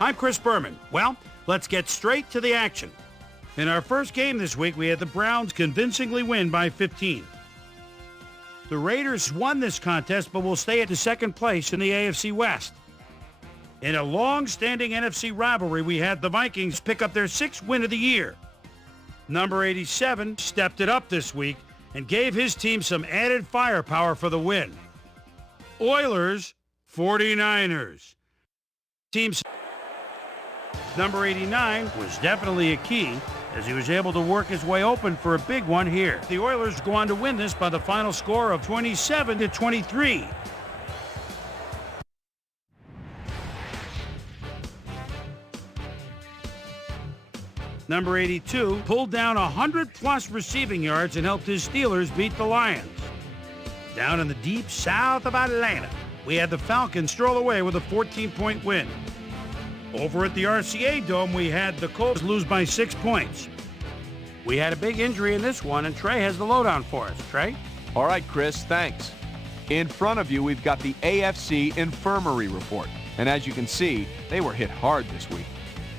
I'm Chris Berman. Well, let's get straight to the action. In our first game this week, we had the Browns convincingly win by 15. The Raiders won this contest, but will stay at the second place in the AFC West. In a long-standing NFC rivalry, we had the Vikings pick up their 6th win of the year. Number 87 stepped it up this week and gave his team some added firepower for the win. Oilers, 49ers. Teams. Number 89 was definitely a key as he was able to work his way open for a big one here. The Oilers go on to win this by the final score of 27-23. Number 82 pulled down 100-plus receiving yards and helped his Steelers beat the Lions. Down in the deep south of Atlanta, we had the Falcons stroll away with a 14-point win. Over at the RCA Dome, we had the Colts lose by 6 points. We had a big injury in this one, and Trey has the lowdown for us. Trey? All right, Chris, thanks. In front of you, we've got the AFC Infirmary Report. And as you can see, they were hit hard this week.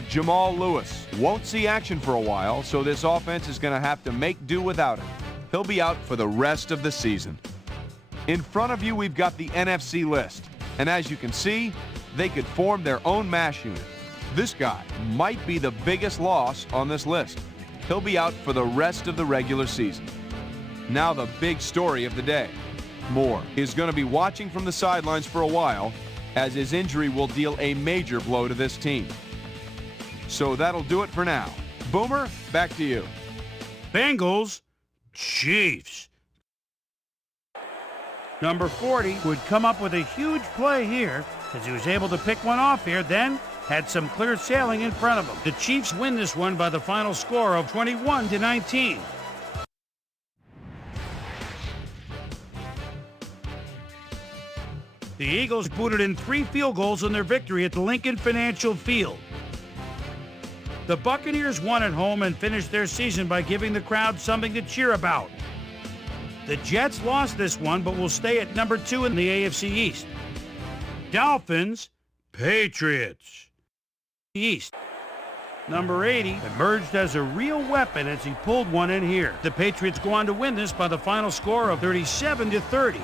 Jamal Lewis won't see action for a while, so this offense is going to have to make do without him. He'll be out for the rest of the season. In front of you, we've got the NFC list. And as you can see, they could form their own MASH unit. This guy might be the biggest loss on this list. He'll be out for the rest of the regular season. Now the big story of the day. Moore is going to be watching from the sidelines for a while, as his injury will deal a major blow to this team. So that'll do it for now. Boomer, back to you. Bengals, Chiefs. Number 40 would come up with a huge play here as he was able to pick one off here, then had some clear sailing in front of him. The Chiefs win this one by the final score of 21-19. The Eagles booted in 3 field goals in their victory at the Lincoln Financial Field. The Buccaneers won at home and finished their season by giving the crowd something to cheer about. The Jets lost this one, but will stay at number 2 in the AFC East. Dolphins, Patriots. East. Number 80 emerged as a real weapon as he pulled one in here. The Patriots go on to win this by the final score of 37-30.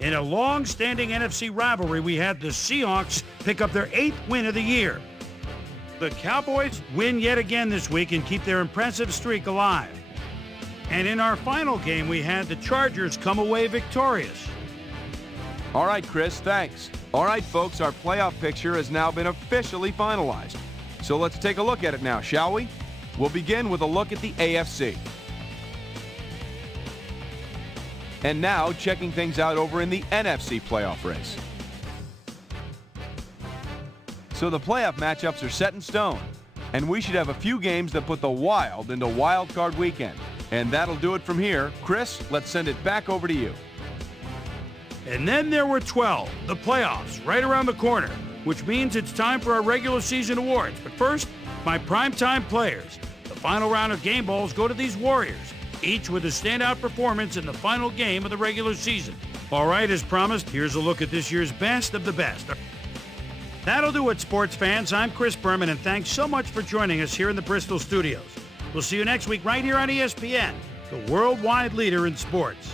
In a long-standing NFC rivalry, we had the Seahawks pick up their 8th win of the year. The Cowboys win yet again this week and keep their impressive streak alive. And in our final game, we had the Chargers come away victorious. All right, Chris, thanks. All right, folks, our playoff picture has now been officially finalized. So let's take a look at it now, shall we? We'll begin with a look at the AFC. And now, checking things out over in the NFC playoff race. So the playoff matchups are set in stone, and we should have a few games that put the Wild into Wild Card Weekend. And that'll do it from here. Chris, let's send it back over to you. And then there were 12, the playoffs, right around the corner, which means it's time for our regular season awards. But first, my primetime players. The final round of game balls go to these Warriors, each with a standout performance in the final game of the regular season. All right, as promised, here's a look at this year's best of the best. That'll do it, sports fans. I'm Chris Berman, and thanks so much for joining us here in the Bristol studios. We'll see you next week right here on ESPN, the worldwide leader in sports.